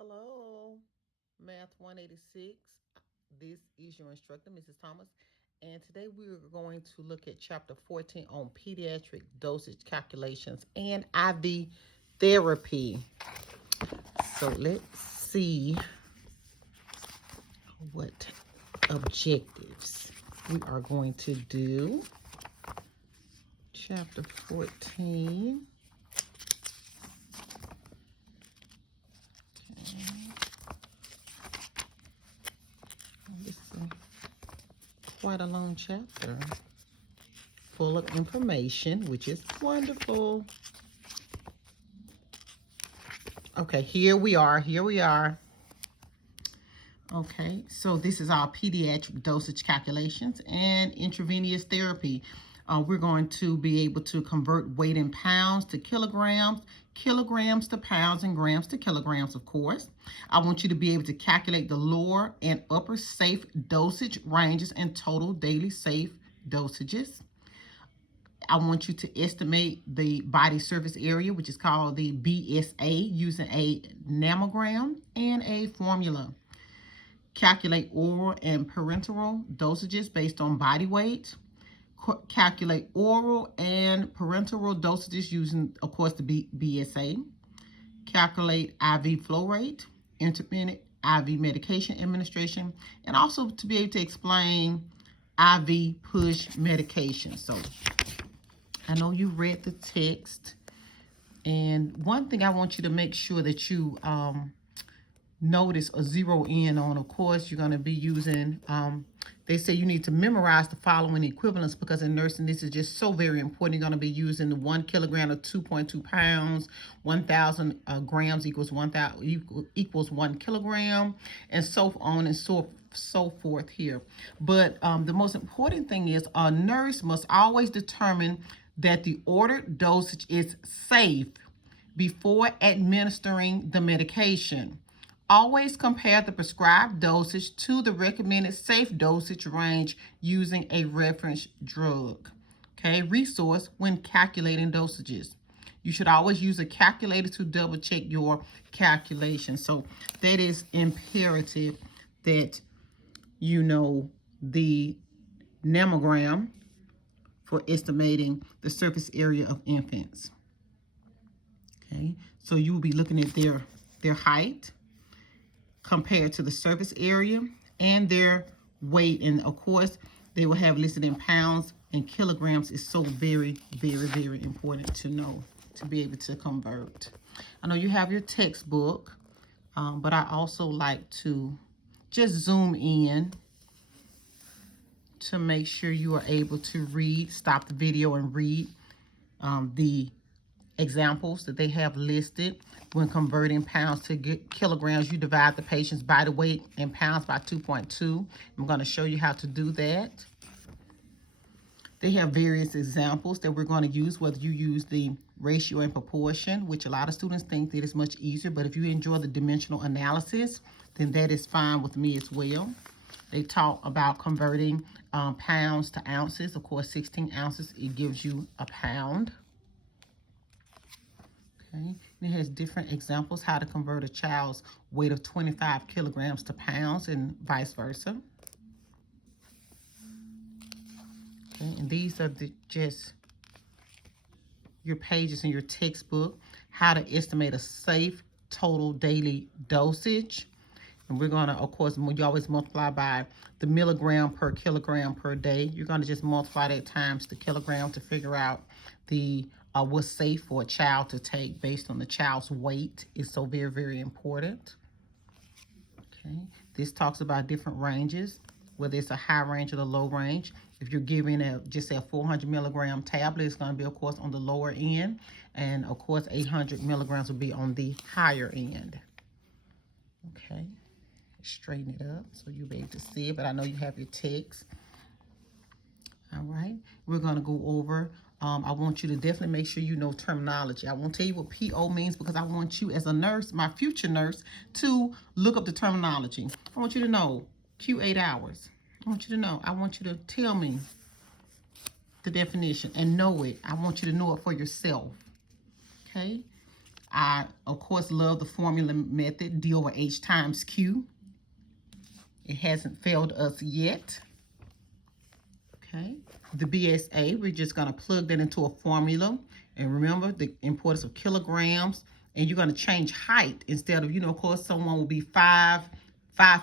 Hello, Math 186. This is your instructor, Mrs. Thomas, and today we are going to look at Chapter 14 on pediatric dosage calculations and IV therapy. So let's see what objectives we are going to do. Chapter 14. This is quite a long chapter, full of information, which is wonderful. Okay, here we are. Okay, so this is our pediatric dosage calculations and intravenous therapy. We're going to be able to convert weight in pounds to kilograms, kilograms to pounds, and grams to kilograms, of course. I want you to be able to calculate the lower and upper safe dosage ranges and total daily safe dosages. I want you to estimate the body surface area, which is called the BSA, using a nomogram and a formula. Calculate oral and parenteral dosages based on body weight. Calculate oral and parenteral dosages using, of course, the BSA. Calculate IV flow rate, intermittent IV medication administration, and also to be able to explain IV push medication. So I know you read the text, and one thing I want you to make sure that you notice or zero in on, of course, you're going to be using, they say you need to memorize the following equivalents, because in nursing this is just so very important. You're going to be using the 1 kilogram of 2.2 pounds, 1,000 grams equals 1,000 equals 1 kilogram, and so on and so forth here. But the most important thing is a nurse must always determine that the ordered dosage is safe before administering the medication. Always compare the prescribed dosage to the recommended safe dosage range using a reference drug. Okay, resource when calculating dosages. You should always use a calculator to double check your calculations. So that is imperative that you know the nomogram for estimating the surface area of infants. Okay, so you will be looking at their height compared to the surface area and their weight, and of course they will have listed in pounds and kilograms. Is so very important to know to be able to convert. I know you have your textbook, but I also like to just zoom in to make sure you are able to read, stop the video and read the examples that they have listed. When converting pounds to kilograms, you divide the patient's body weight in pounds by 2.2. I'm going to show you how to do that. They have various examples that we're going to use, whether you use the ratio and proportion, which a lot of students think that is much easier, but if you enjoy the dimensional analysis, then that is fine with me as well. They talk about converting pounds to ounces. Of course, 16 ounces, it gives you a pound. Okay, and it has different examples how to convert a child's weight of 25 kilograms to pounds and vice versa. Okay, and these are just your pages in your textbook, how to estimate a safe total daily dosage. And we're going to, of course, you always multiply by the milligram per kilogram per day. You're going to just multiply that times the kilogram to figure out the what's safe for a child to take based on the child's weight. Is so very important. Okay, this talks about different ranges, whether it's a high range or the low range. If you're giving just say a 400 milligram tablet, it's going to be, of course, on the lower end, and of course 800 milligrams will be on the higher end. Okay, straighten it up so you'll be able to see it, but I know you have your text. All right, we're going to go over, I want you to definitely make sure you know terminology. I won't tell you what PO means because I want you as a nurse, my future nurse, to look up the terminology. I want you to know Q8 hours. I want you to know. I want you to tell me the definition and know it. I want you to know it for yourself. Okay? I, of course, love the formula method, D over H times Q. It hasn't failed us yet. Okay. The BSA, we're just going to plug that into a formula. And remember the importance of kilograms. And you're going to change height instead of, of course, someone will be 5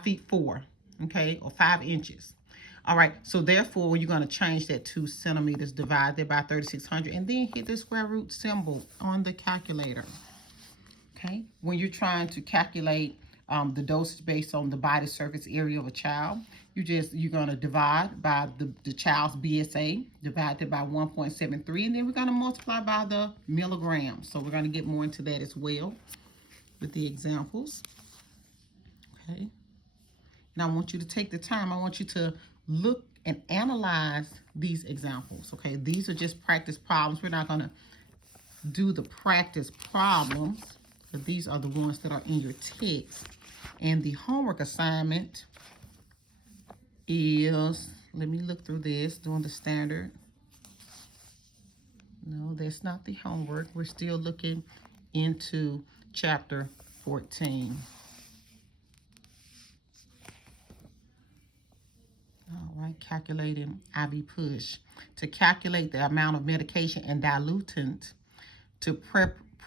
feet 4, okay, or 5 inches. All right, so therefore, you're going to change that 2 centimeters, divide that by 3,600, and then hit the square root symbol on the calculator. Okay, when you're trying to calculate the dosage based on the body surface area of a child, you're going to divide by the child's BSA, divide it by 1.73, and then we're going to multiply by the milligrams. So we're going to get more into that as well with the examples. Okay, and I want you to take the time. I want you to look and analyze these examples. Okay, these are just practice problems. We're not going to do the practice problems, but these are the ones that are in your text. And the homework assignment is, let me look through this, doing the standard. No, that's not the homework. We're still looking into chapter 14. All right, calculating IV push. To calculate the amount of medication and dilutant to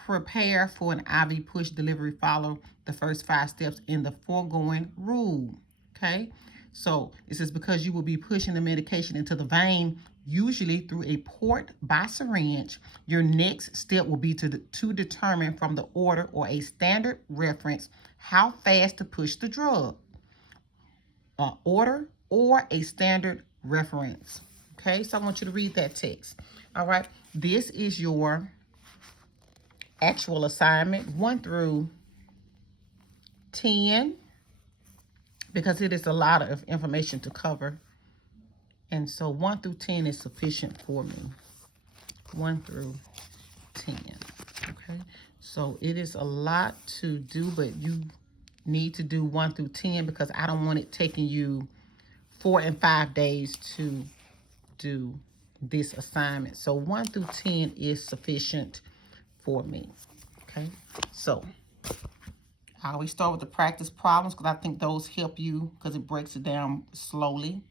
prepare for an IV push delivery, follow the first 5 steps in the foregoing rule. Okay, so this is because you will be pushing the medication into the vein, usually through a port by syringe. Your next step will be to determine from the order or a standard reference how fast to push the drug. Order or a standard reference. Okay, so I want you to read that text. All right, this is your actual assignment 1 through 10, because it is a lot of information to cover. And so 1 through 10 is sufficient for me. 1 through 10. Okay, so it is a lot to do, but you need to do 1 through 10 because I don't want it taking you 4 and 5 days to do this assignment. So 1 through 10 is sufficient for me. Okay, so I always start with the practice problems because I think those help you because it breaks it down slowly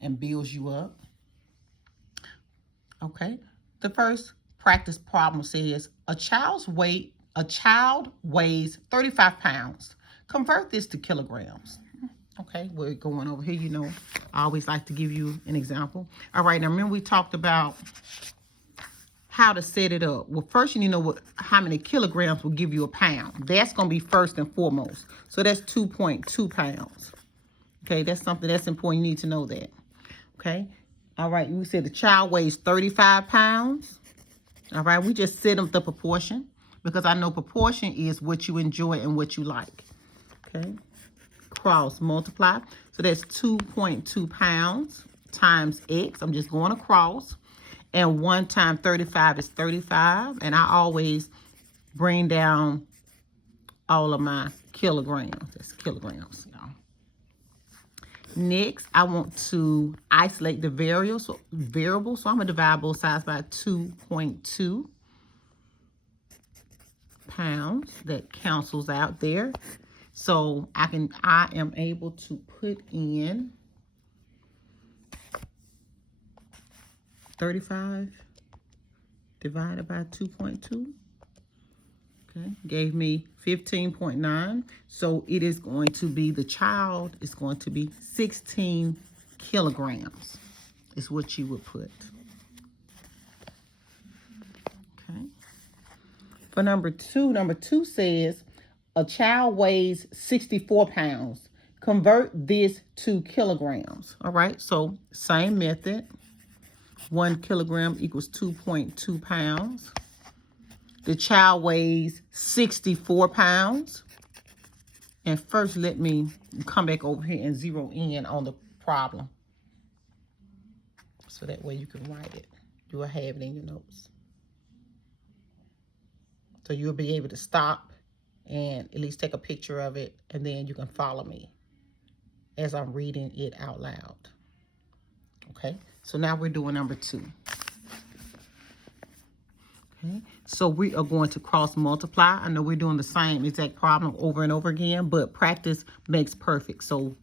and builds you up. Okay, the first practice problem says a child weighs 35 pounds. Convert this to kilograms. Okay, we're going over here. I always like to give you an example. All right, now remember we talked about how to set it up. Well, first you need to know how many kilograms will give you a pound. That's going to be first and foremost. So that's 2.2 pounds. Okay, that's something that's important. You need to know that. Okay, all right, we said the child weighs 35 pounds. All right, we just set up the proportion because I know proportion is what you enjoy and what you like. Okay, cross multiply. So that's 2.2 pounds times X. I'm just going across. And 1 times 35 is 35. And I always bring down all of my kilograms. That's kilograms, y'all. Next, I want to isolate the variable. So I'm going to divide both sides by 2.2 pounds. That cancels out there. So I am able to put in 35 divided by 2.2. Okay, gave me 15.9. So it is going to be, the child is going to be 16 kilograms is what you would put. Okay. For number two says a child weighs 64 pounds. Convert this to kilograms. All right, so same method. 1 kilogram equals 2.2 pounds. The child weighs 64 pounds. And first, let me come back over here and zero in on the problem. So that way you can write it. You will have it in your notes. So you'll be able to stop and at least take a picture of it. And then you can follow me as I'm reading it out loud. Okay, so now we're doing number 2. Okay, so we are going to cross multiply. I know we're doing the same exact problem over and over again, but practice makes perfect. So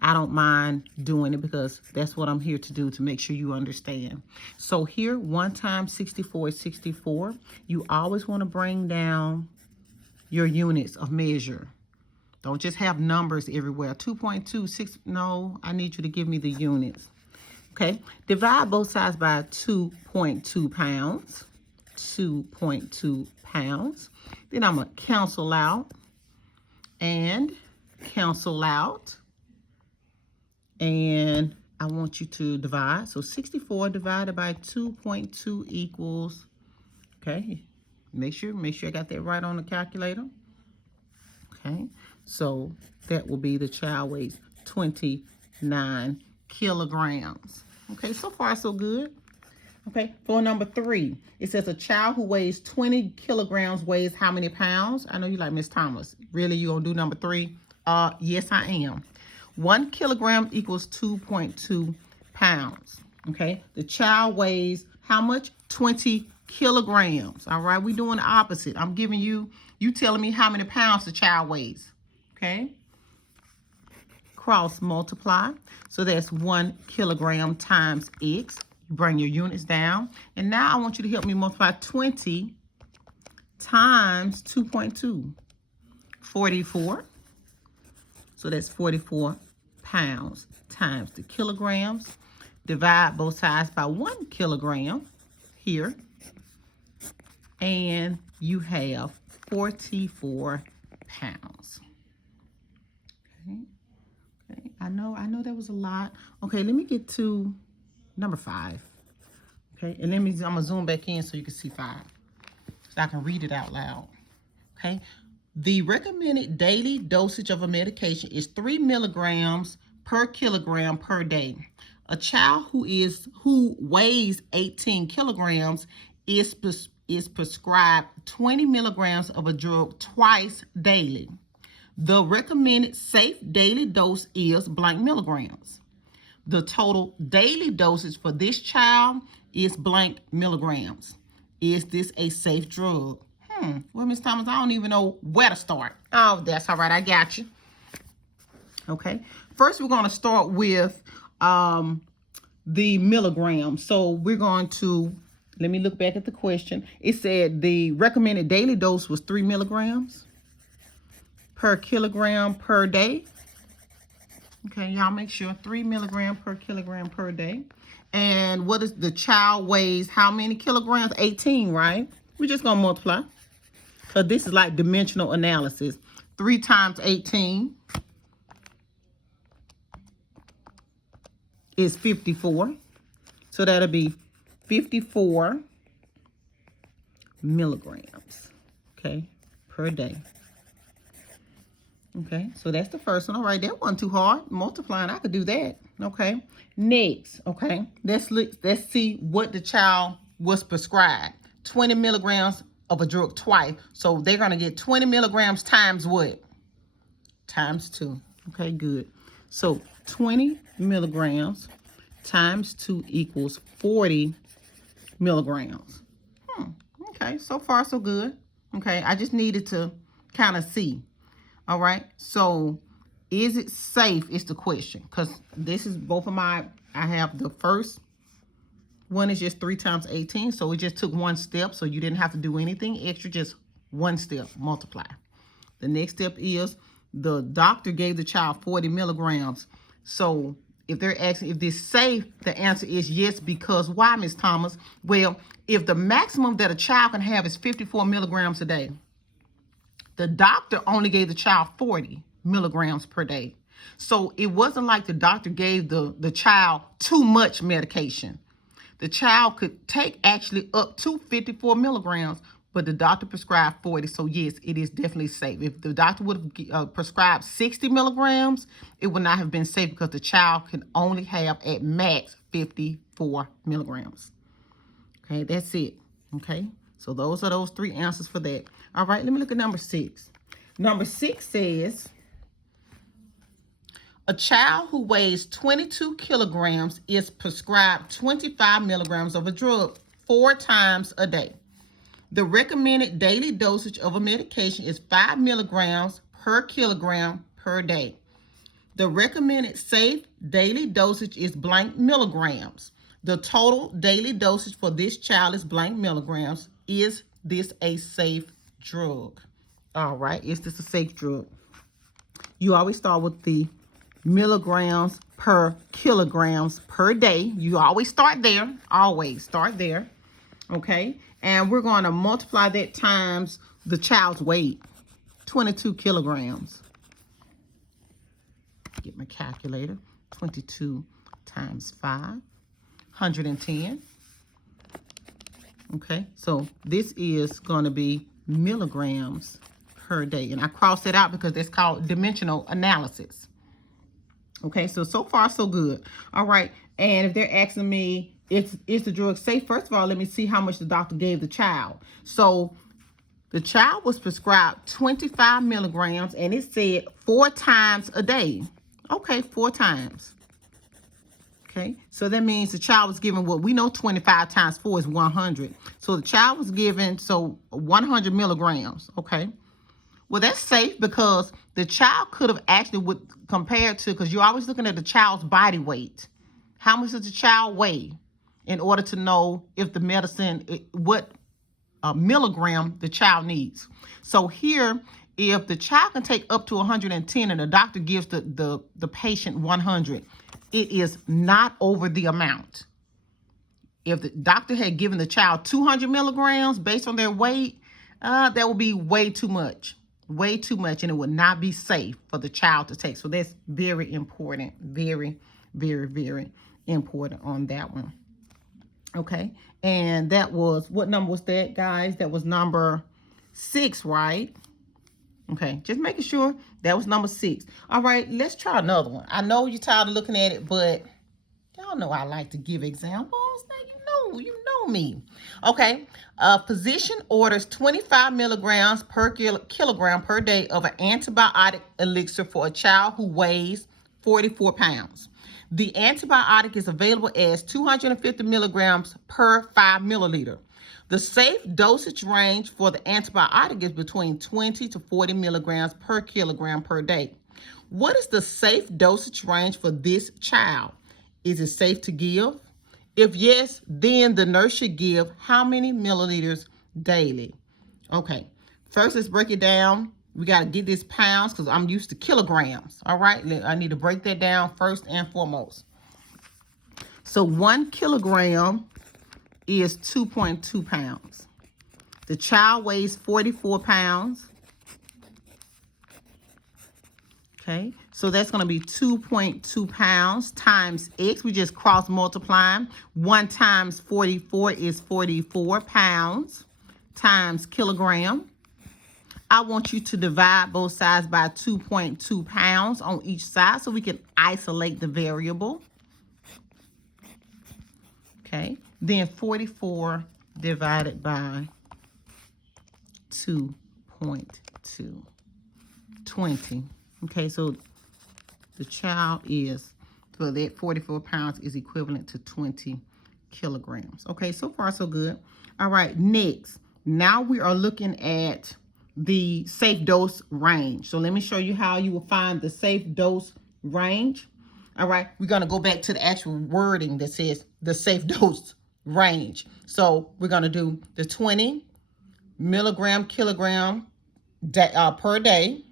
I don't mind doing it because that's what I'm here to do, to make sure you understand. So here, 1 times 64 is 64. You always want to bring down your units of measure. Don't just have numbers everywhere. 2.26, no, I need you to give me the units. Okay, divide both sides by 2.2 pounds. 2.2 pounds. Then I'm going to cancel out and cancel out. And I want you to divide. So 64 divided by 2.2 equals, okay, make sure I got that right on the calculator. Okay, so that will be the child weighs 29 kilograms. Okay, so far so good. Okay, for number 3, it says a child who weighs 20 kilograms weighs how many pounds? I know you like Miss Thomas. Really, you gonna do number 3? Yes, I am. 1 kilogram equals 2.2 pounds. Okay, the child weighs how much? 20 kilograms. All right, we're doing the opposite. I'm giving you telling me how many pounds the child weighs. Okay, cross multiply. So that's 1 kilogram times X. Bring your units down. And now I want you to help me multiply 20 times 2.2. 44. So that's 44 pounds times the kilograms. Divide both sides by 1 kilogram here. And you have 44 pounds. Okay. I know that was a lot. Okay, let me get to number 5. Okay, and I'm gonna zoom back in so you can see 5, so I can read it out loud. Okay, the recommended daily dosage of a medication is 3 milligrams per kilogram per day. A child who weighs 18 kilograms is prescribed 20 milligrams of a drug twice daily. The recommended safe daily dose is blank milligrams. The total daily dosage for this child is blank milligrams. Is this a safe drug? Well, Miss Thomas, I don't even know where to start. Oh, that's all right. I got you. Okay. First, we're going to start with the milligrams. So we're going to, let me look back at the question. It said the recommended daily dose was 3 milligrams per kilogram per day. Okay, y'all make sure 3 milligrams per kilogram per day. And what is the child weighs how many kilograms? 18, right? We're just going to multiply. So this is like dimensional analysis. 3 times 18 is 54. So that'll be 54 milligrams, okay, per day. Okay, so that's the first one. All right, that wasn't too hard. Multiplying, I could do that. Okay, next, okay, let's see what the child was prescribed. 20 milligrams of a drug twice. So they're going to get 20 milligrams times what? Times 2. Okay, good. So 20 milligrams times 2 equals 40 milligrams. Okay, so far so good. Okay, I just needed to kind of see. All right, so is it safe is the question, because this is both of my, I have the first one is just 3 times 18, so it just took 1 step, so you didn't have to do anything extra, just 1 step, multiply. The next step is the doctor gave the child 40 milligrams. So if they're asking if this is safe, the answer is yes, because why, Miss Thomas? Well, if the maximum that a child can have is 54 milligrams a day, the doctor only gave the child 40 milligrams per day. So it wasn't like the doctor gave the child too much medication. The child could take actually up to 54 milligrams, but the doctor prescribed 40. So yes, it is definitely safe. If the doctor would have prescribed 60 milligrams, it would not have been safe because the child can only have at max 54 milligrams. Okay, that's it. Okay, so those are those 3 answers for that. All right, let me look at number 6. Number 6 says, a child who weighs 22 kilograms is prescribed 25 milligrams of a drug 4 times a day. The recommended daily dosage of a medication is 5 milligrams per kilogram per day. The recommended safe daily dosage is blank milligrams. The total daily dosage for this child is blank milligrams. Is this a safe drug? All right, is this a safe drug? You always start with the milligrams per kilograms per day. You always start there. Always start there. Okay, and we're going to multiply that times the child's weight, 22 kilograms. Get my calculator. 22 times 5, 110. Okay, so this is going to be milligrams per day. And I crossed it out because that's called dimensional analysis. Okay, so far, so good. All right, and if they're asking me, is the drug safe? First of all, let me see how much the doctor gave the child. So the child was prescribed 25 milligrams, and it said 4 times a day. Okay, 4 times. Okay, so that means the child was given what we know 25 times 4 is 100. So the child was given 100 milligrams. Okay, well, that's safe because the child could have actually compared to, because you're always looking at the child's body weight. How much does the child weigh in order to know if the medicine, what milligram the child needs. So here, if the child can take up to 110 and the doctor gives the patient 100, it is not over the amount. If the doctor had given the child 200 milligrams based on their weight, that would be way too much. Way too much, and it would not be safe for the child to take. So that's very important. Very, very, very important on that one. Okay, and that was, what number was that, guys? That was number 6, right? Okay, just making sure that was number 6. All right, let's try another one. I know you're tired of looking at it, but y'all know I like to give examples. Now you know me. Okay, a physician orders 25 milligrams per kilogram per day of an antibiotic elixir for a child who weighs 44 pounds. The antibiotic is available as 250 milligrams per 5 milliliter. The safe dosage range for the antibiotic is between 20 to 40 milligrams per kilogram per day. What is the safe dosage range for this child? Is it safe to give? If yes, then the nurse should give how many milliliters daily? Okay, first let's break it down. We got to get this pounds because I'm used to kilograms. All right, I need to break that down first and foremost. So 1 kilogram is 2.2 pounds. The child weighs 44 pounds. Okay, so that's going to be 2.2 pounds times X. We just cross multiplying. 1 times 44 is 44 pounds times kilogram. I want you to divide both sides by 2.2 pounds on each side so we can isolate the variable. Okay, then 44 divided by 2.2, 20. Okay, so the child is, so that 44 pounds is equivalent to 20 kilograms. Okay, so far so good. All right, next. Now we are looking at the safe dose range. So let me show you how you will find the safe dose range. All right, we're going to go back to the actual wording that says the safe dose range. So we're going to do the 20 milligram kilogram per day.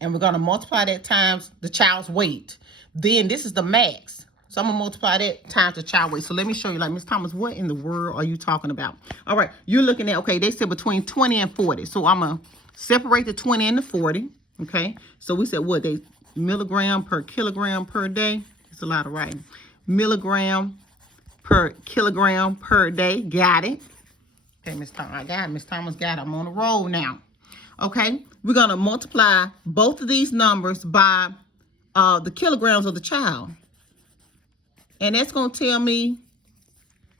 And we're going to multiply that times the child's weight. Then this is the max. So I'm going to multiply that times the child weight. So let me show you, like, Ms. Thomas, what in the world are you talking about? All right, you're looking at, okay, they said between 20 and 40. So I'm going to separate the 20 and the 40. Okay, so we said what? They milligram per kilogram per day. It's a lot of writing. Milligram per kilogram per day. Got it. Okay, Ms. Thomas, I got it. Ms. Thomas got it. I'm on the roll now. Okay, we're going to multiply both of these numbers by the kilograms of the child. And that's going to tell me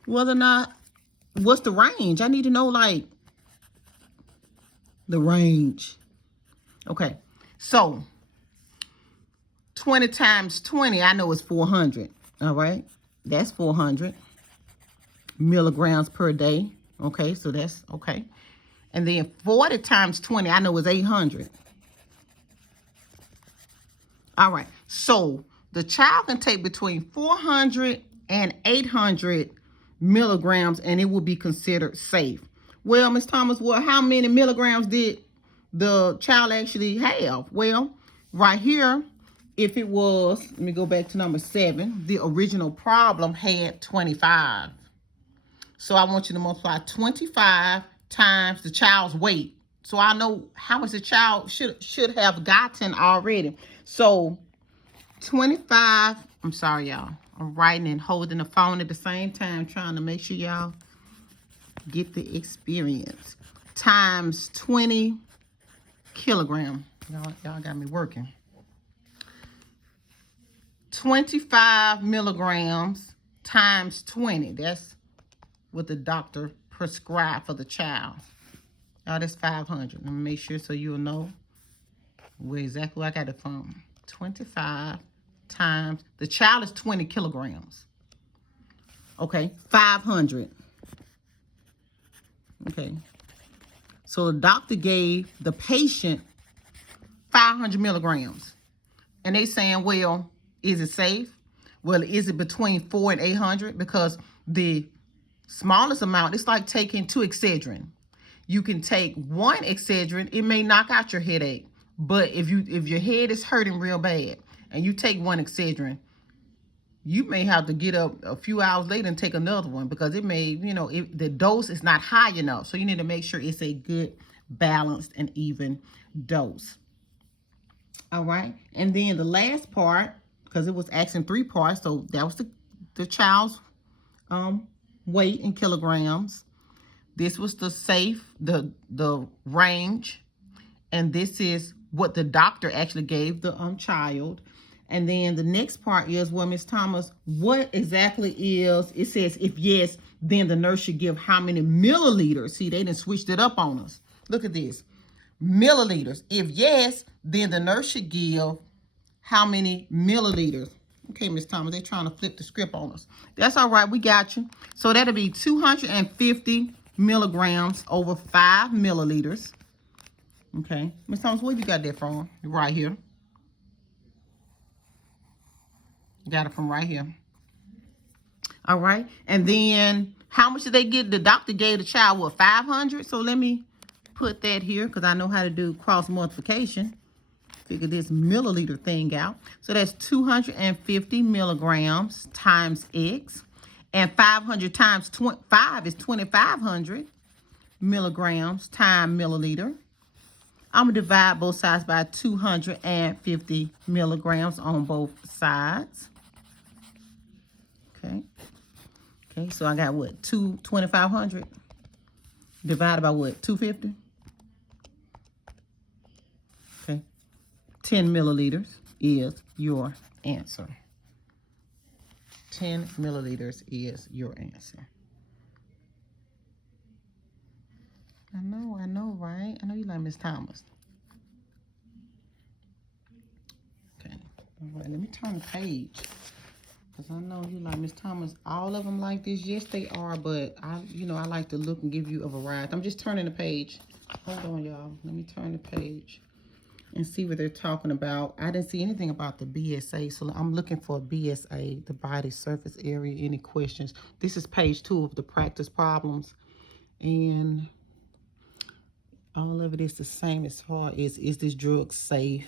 whether or not, what's the range? I need to know, like, the range. Okay, so 20 times 20, I know is 400. All right, that's 400 milligrams per day. Okay, so that's okay. And then 40 times 20, I know is 800. All right, so the child can take between 400 and 800 milligrams, and it will be considered safe. Well, Ms. Thomas, well, how many milligrams did the child actually have? Well, right here, if it was, let me go back to number 7, the original problem had 25. So I want you to multiply 25 times the child's weight. So I know how much the child should have gotten already. So 25, I'm sorry, y'all. I'm writing and holding the phone at the same time, trying to make sure y'all get the experience. Times 20 kilograms. Y'all got me working. 25 milligrams times 20. That's what the doctor prescribed for the child. Now that's 500. Let me make sure so you'll know where exactly I got it from. 25 times, the child is 20 kilograms. Okay, 500. Okay. So the doctor gave the patient 500 milligrams. And they saying, well, is it safe? Well, is it between 4 and 800? Because the smallest amount, it's like taking 2 Excedrin. You can take 1 Excedrin, it may knock out your headache. But if your head is hurting real bad and you take 1 Excedrin, you may have to get up a few hours later and take another one because it may, the dose is not high enough. So you need to make sure it's a good, balanced, and even dose. All right. And then the last part, because it was asking 3 parts, so that was the child's weight in kilograms. This was the safe, the range, and this is what the doctor actually gave the child. And then the next part is, well, Ms. Thomas, what exactly is, it says if yes, then the nurse should give how many milliliters. See, they done switched it up on us. Look at this. Milliliters. If yes, then the nurse should give how many milliliters. Okay, Ms. Thomas, they're trying to flip the script on us. That's all right. We got you. So that'll be 250 milligrams over 5 milliliters. Okay. Ms. Thomas, where you got that from? Right here. Got it from right here. All right. And then how much did they get? The doctor gave the child, what, 500? So let me put that here because I know how to do cross multiplication. Figure this milliliter thing out. So that's 250 milligrams times X. And 500 times 5 is 2,500 milligrams times milliliter. I'm going to divide both sides by 250 milligrams on both sides. Okay. Okay, so I got what? 2,500 divided by what? 250? Okay. 10 milliliters is your answer. 10 milliliters is your answer. I know, right? I know you like Miss Thomas. Okay. All right, let me turn the page. Because I know you like Miss Thomas. All of them like this. Yes, they are. But, I like to look and give you a variety. I'm just turning the page. Hold on, y'all. Let me turn the page and see what they're talking about. I didn't see anything about the BSA. So, I'm looking for BSA, the body surface area. Any questions? This is page 2 of the practice problems. And all of it is the same as far as, is this drug safe?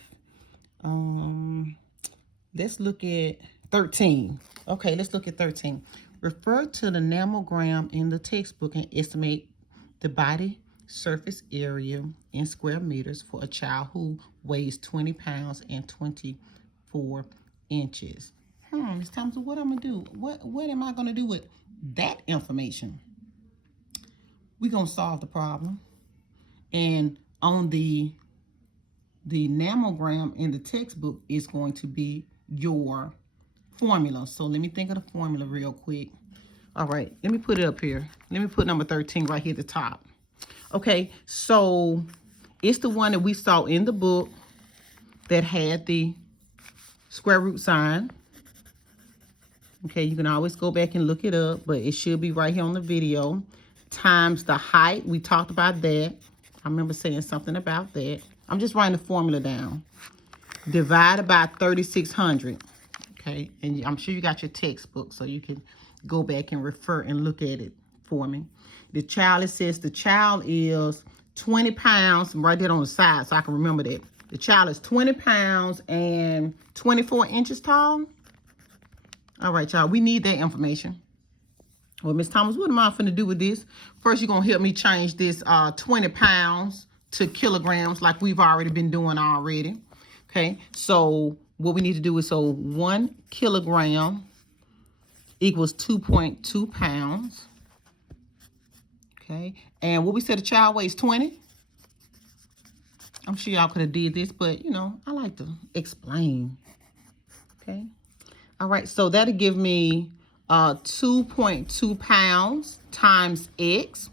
Let's look at 13. Okay, let's look at 13. Refer to the mammogram in the textbook and estimate the body surface area in square meters for a child who weighs 20 pounds and 24 inches. Ms. Thompson, what I'm going to do? What am I going to do with that information? We're going to solve the problem. And on the mammogram in the textbook is going to be your formula. So let me think of the formula real quick. All right, let me put it up here. Let me put number 13 right here at the top. Okay, so it's the one that we saw in the book that had the square root sign. Okay, you can always go back and look it up, but it should be right here on the video. times the height. We talked about that. I remember saying something about that. I'm just writing the formula down. Divided by 3,600. Okay, and I'm sure you got your textbook so you can go back and refer and look at it for me. The child, it says the child is 20 pounds. I'm right there on the side so I can remember that. The child is 20 pounds and 24 inches tall. All right, y'all, we need that information. Well, Miss Thomas, what am I finna do with this? First, you're going to help me change this 20 pounds to kilograms like we've already been doing already. Okay, so what we need to do is, so 1 kilogram equals 2.2 pounds. Okay, and what we said the child weighs 20. I'm sure y'all could have did this, but, you know, I like to explain. Okay, all right, so that'll give me 2.2 pounds times X,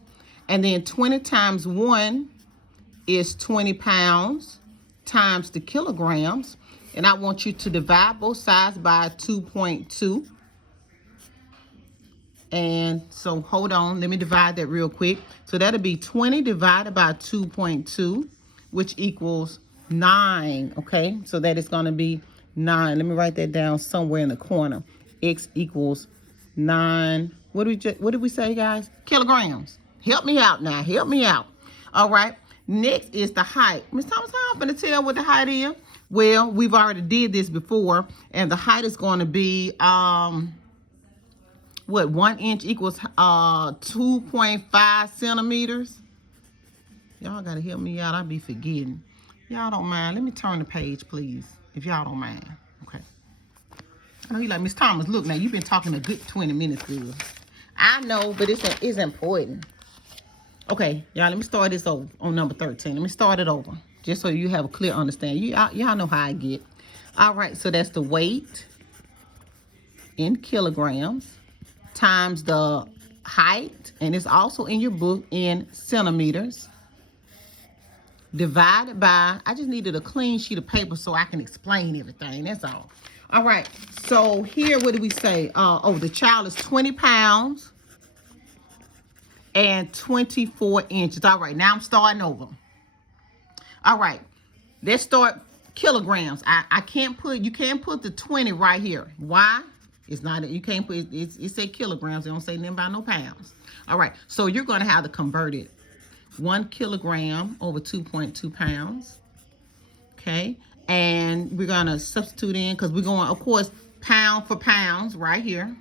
and then 20 times 1 is 20 pounds times the kilograms, and I want you to divide both sides by 2.2. And so hold on, let me divide that real quick. So that'll be 20 divided by 2.2, which equals 9. Okay, so that is going to be 9. Let me write that down somewhere in the corner. X equals 9. What did we say, guys? Kilograms. Help me out now. Help me out. All right. Next is the height. Miss Thomas, how I'm going to tell what the height is? Well, we've already did this before, and the height is going to be what, 1 inch equals 2.5 centimeters. Y'all got to help me out. I be forgetting. Y'all don't mind. Let me turn the page, please, if y'all don't mind. Okay. I know you like, Miss Thomas, look now, you've been talking a good 20 minutes, girl. I know, but it's important. Okay, y'all, let me start this over on number 13. Let me start it over, just so you have a clear understanding. Y'all know how I get. All right, so that's the weight in kilograms times the height, and it's also in your book in centimeters, divided by, I just needed a clean sheet of paper so I can explain everything. That's all. All right, so here, what did we say? The child is 20 pounds and 24 inches. All right, now I'm starting over. All right, let's start kilograms. You can't put the 20 right here. Why? It's not, you can't put, it say kilograms. It don't say nothing about no pounds. All right, so you're going to have to convert it. 1 kilogram over 2.2 pounds. Okay, and we're going to substitute in, because we're going, of course, pound for pounds right here.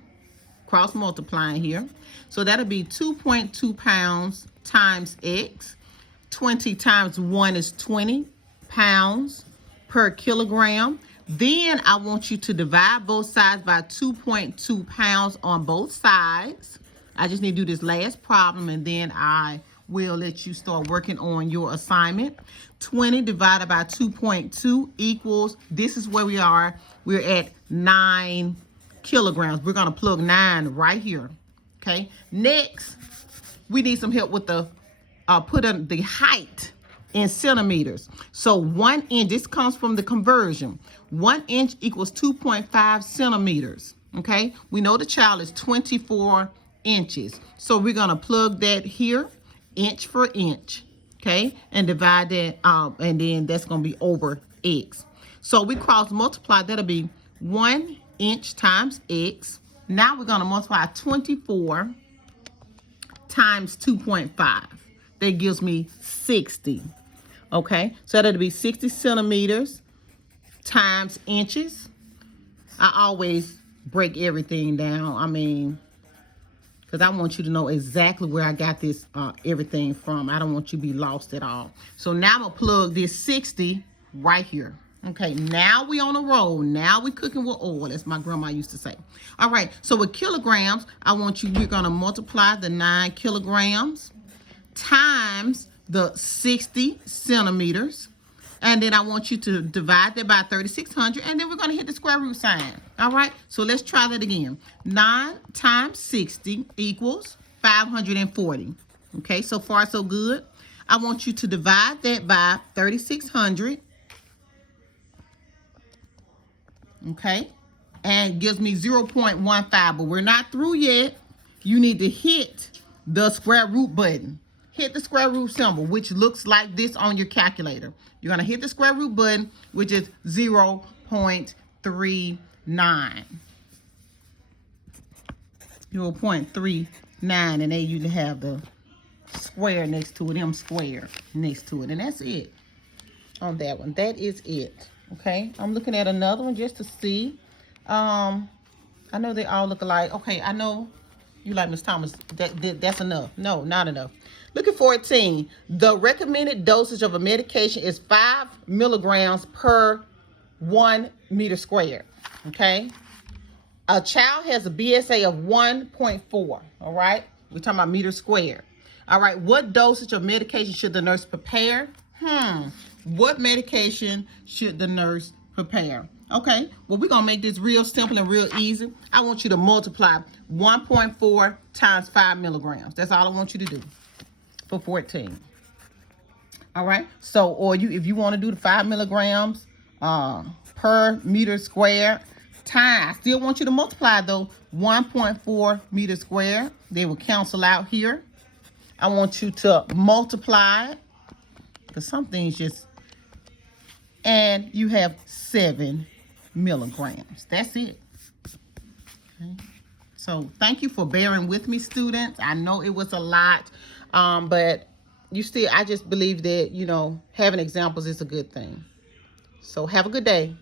Cross multiplying here. So that'll be 2.2 pounds times X. 20 times 1 is 20 pounds per kilogram. Then I want you to divide both sides by 2.2 pounds on both sides. I just need to do this last problem, and then I will let you start working on your assignment. 20 divided by 2.2 equals, this is where we are. We're at 9 kilograms. We're going to plug 9 right here. Okay. Next, we need some help with the the height in centimeters. So 1 inch, this comes from the conversion. 1 inch equals 2.5 centimeters. Okay. We know the child is 24 inches. So we're going to plug that here, inch for inch. Okay. And divide that out. And then that's going to be over X. So we cross multiply. That'll be 1 inch times X. Now we're going to multiply 24 times 2.5. That gives me 60. Okay, so that'll be 60 centimeters times inches. I always break everything down. I mean, because I want you to know exactly where I got this everything from. I don't want you to be lost at all. So now I'm going to plug this 60 right here. Okay, now we on a roll. Now we cooking with oil, as my grandma used to say. All right, so with kilograms, we're going to multiply the 9 kilograms times the 60 centimeters. And then I want you to divide that by 3,600, and then we're going to hit the square root sign. All right, so let's try that again. 9 times 60 equals 540. Okay, so far so good. I want you to divide that by 3,600. Okay, and gives me 0.15, but we're not through yet. You need to hit the square root button. Hit the square root symbol, which looks like this on your calculator. You're going to hit the square root button, which is 0.39. 0.39, and then you have the square next to it, M squared next to it, and that's it on that one. That is it. Okay, I'm looking at another one just to see. I know they all look alike. Okay, I know you like Miss Thomas. That's enough. No, not enough. Look at 14. The recommended dosage of a medication is 5 milligrams per 1 meter squared. Okay. A child has a BSA of 1.4. All right. We're talking about meter squared. All right. What dosage of medication should the nurse prepare? What medication should the nurse prepare? Okay. Well, we're going to make this real simple and real easy. I want you to multiply 1.4 times 5 milligrams. That's all I want you to do for 14. All right. So, or if you want to do the 5 milligrams per meter squared, I still want you to multiply though 1.4 meters squared. They will cancel out here. I want you to multiply it because some things just, and you have 7 milligrams. That's it. Okay. So thank you for bearing with me, students. I know it was a lot, but I just believe that, having examples is a good thing. So have a good day.